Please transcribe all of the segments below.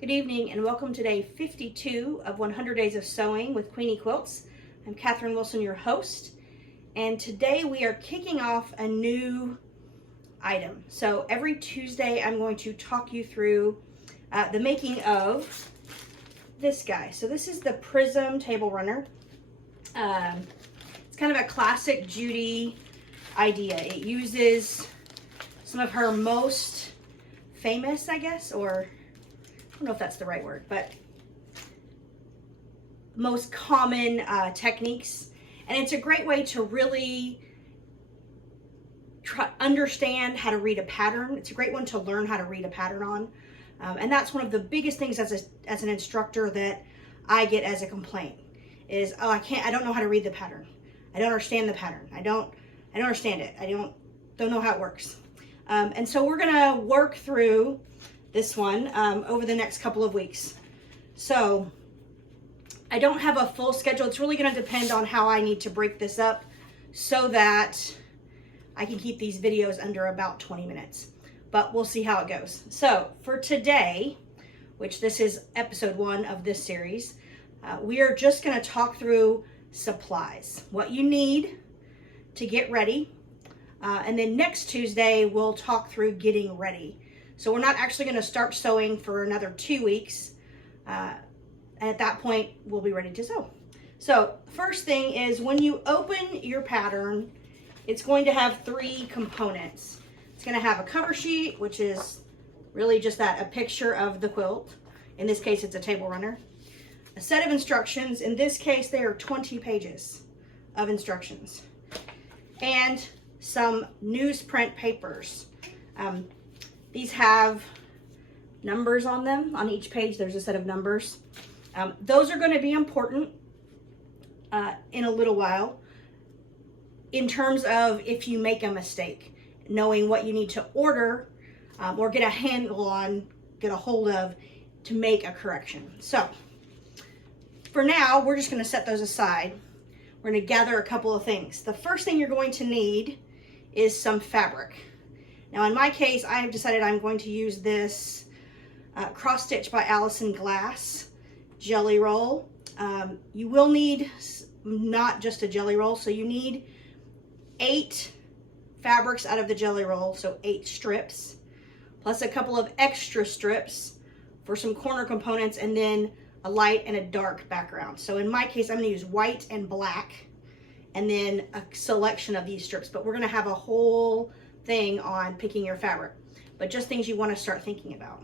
Good evening and welcome to day 52 of 100 Days of Sewing with Queenie Quilts. I'm Catherine Wilson, your host, and today we are kicking off a new item. So every Tuesday I'm going to talk you through the making of this guy. So this is the Prism Tablerunner. It's kind of a classic Judy idea. It uses some of her most famous, I guess, or I don't know if that's the right word, but most common techniques. And it's a great way to really understand how to read a pattern. It's a great one to learn how to read a pattern on. And that's one of the biggest things as an instructor that I get as a complaint is, oh, I don't know how to read the pattern. I don't understand the pattern. I don't understand it. I don't know how it works. And so we're gonna work through this one over the next couple of weeks. So I don't have a full schedule. It's really going to depend on how I need to break this up so that I can keep these videos under about 20 minutes. But we'll see how it goes. So for today, which this is episode 1 of this series, we are just going to talk through supplies, what you need to get ready. And then next Tuesday, we'll talk through getting ready. So we're not actually going to start sewing for another 2 weeks. At that point, we'll be ready to sew. So first thing is when you open your pattern, it's going to have 3 components. It's going to have a cover sheet, which is really just a picture of the quilt. In this case, it's a Tablerunner. A set of instructions. In this case, they are 20 pages of instructions. And some newsprint papers. These have numbers on them. On each page, there's a set of numbers. Those are going to be important in a little while in terms of if you make a mistake, knowing what you need to order or get a handle on, get a hold of to make a correction. So for now, we're just going to set those aside. We're going to gather a couple of things. The first thing you're going to need is some fabric. Now in my case, I have decided I'm going to use this Cross Stitch by Allison Glass jelly roll. You will need not just a jelly roll, so you need 8 fabrics out of the jelly roll, so 8 strips, plus a couple of extra strips for some corner components, and then a light and a dark background. So in my case, I'm going to use white and black, and then a selection of these strips, but we're going to have a whole thing on picking your fabric, but just things you want to start thinking about.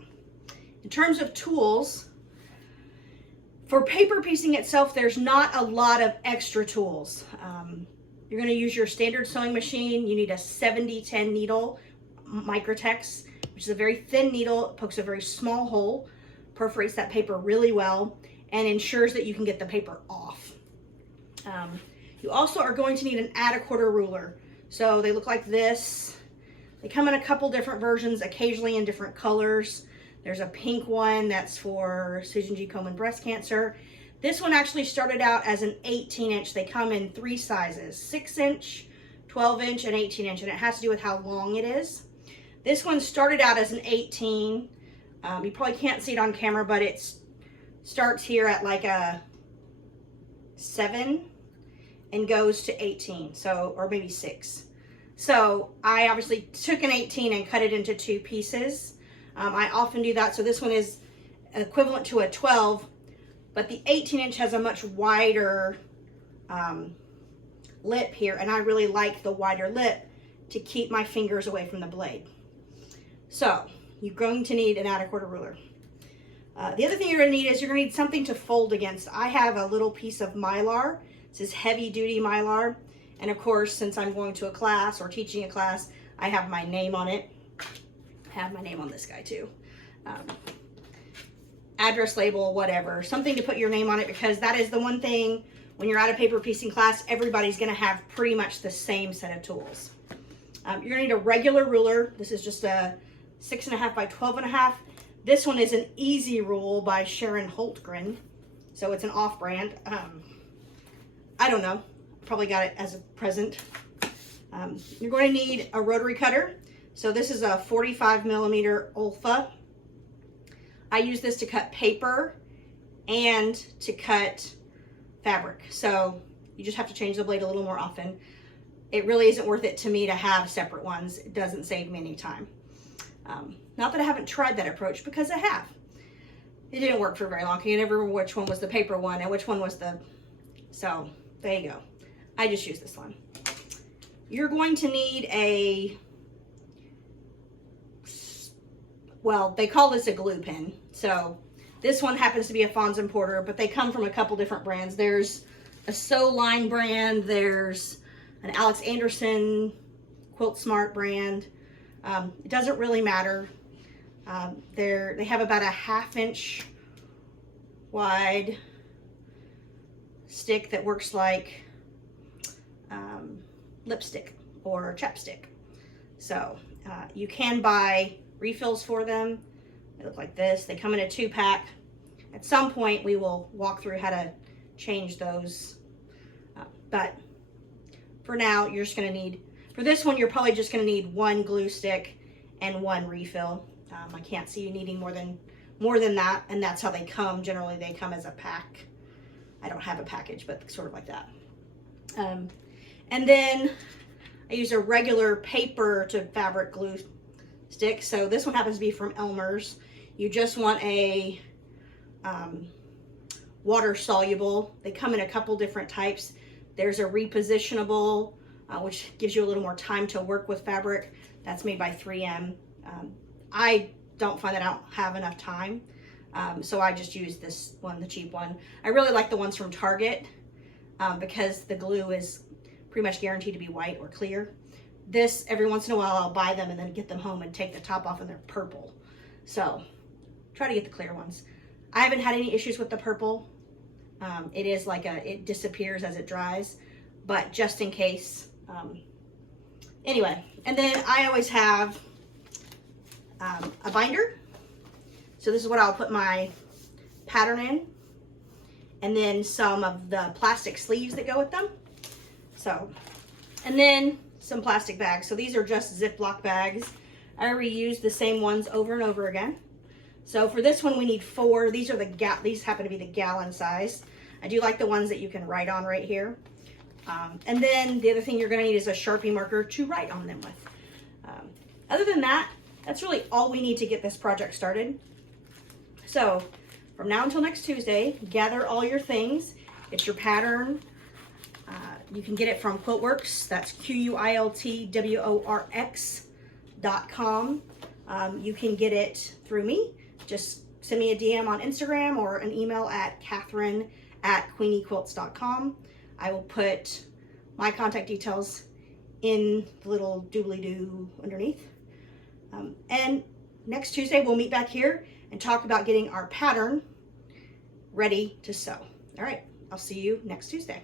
In terms of tools, for paper piecing itself, there's not a lot of extra tools. You're going to use your standard sewing machine. You need a 70-10 needle, Microtex, which is a very thin needle. It pokes a very small hole, perforates that paper really well, and ensures that you can get the paper off. You also are going to need an add-a-quarter ruler. So they look like this. They come in a couple different versions, occasionally in different colors. There's a pink one that's for Susan G. Komen breast cancer. This one actually started out as an 18-inch. They come in 3 sizes, 6-inch, 12-inch, and 18-inch, and it has to do with how long it is. This one started out as an 18. You probably can't see it on camera, but it starts here at like a 7 and goes to 18, so, or maybe 6. So I obviously took an 18 and cut it into 2 pieces. I often do that. So this one is equivalent to a 12, but the 18-inch has a much wider lip here, and I really like the wider lip to keep my fingers away from the blade. So you're going to need an add-a-quarter ruler. The other thing you're going to need is you're going to need something to fold against. I have a little piece of Mylar. This is heavy-duty Mylar. And of course, since I'm going to a class or teaching a class, I have my name on it. I have my name on this guy too. Address label, whatever. Something to put your name on it, because that is the one thing when you're at a paper piecing class, everybody's going to have pretty much the same set of tools. You're going to need a regular ruler. This is just a 6.5 by 12.5. This one is an Easy Rule by Sharon Holtgren. So it's an off-brand. I don't know. Probably got it as a present. You're going to need a rotary cutter. So this is a 45mm Olfa. I use this to cut paper and to cut fabric. So you just have to change the blade a little more often. It really isn't worth it to me to have separate ones. It doesn't save me any time. Not that I haven't tried that approach, because I have. It didn't work for very long. I can't never remember which one was the paper one and which one was the, so there you go. I just use this one. You're going to need a, well, they call this a glue pen. So this one happens to be a Fons and Porter, but they come from a couple different brands. There's a Sew Line brand, there's an Alex Anderson Quilt Smart brand. It doesn't really matter. They have about a 1/2 inch wide stick that works like lipstick or chapstick. So you can buy refills for them. They look like this. They come in a 2-pack. At some point we will walk through how to change those. But for now, you're just going to need, for this one, you're probably just going to need 1 glue stick and 1 refill. I can't see you needing more than that, and that's how they come. Generally, they come as a pack. I don't have a package, but sort of like that. And then I use a regular paper to fabric glue stick. So this one happens to be from Elmer's. You just want a water soluble. They come in a couple different types. There's a repositionable, which gives you a little more time to work with fabric. That's made by 3M. I don't find that I don't have enough time. So I just use this one, the cheap one. I really like the ones from Target because the glue is pretty much guaranteed to be white or clear. This, every once in a while, I'll buy them and then get them home and take the top off and they're purple. So try to get the clear ones. I haven't had any issues with the purple. It is like it disappears as it dries, but just in case. Anyway, and then I always have a binder. So this is what I'll put my pattern in, and then some of the plastic sleeves that go with them. So, and then some plastic bags. So these are just Ziploc bags. I reuse the same ones over and over again. So for this one, we need 4. These are these happen to be the gallon size. I do like the ones that you can write on right here. And then the other thing you're going to need is a Sharpie marker to write on them with. Other than that, that's really all we need to get this project started. So from now until next Tuesday, gather all your things. It's your pattern. You can get it from Quiltworks. That's QUILTWORX.com. You can get it through me. Just send me a DM on Instagram or an email at Catherine@QueenieQuilts.com. I will put my contact details in the little doobly-doo underneath. And next Tuesday, we'll meet back here and talk about getting our pattern ready to sew. All right, I'll see you next Tuesday.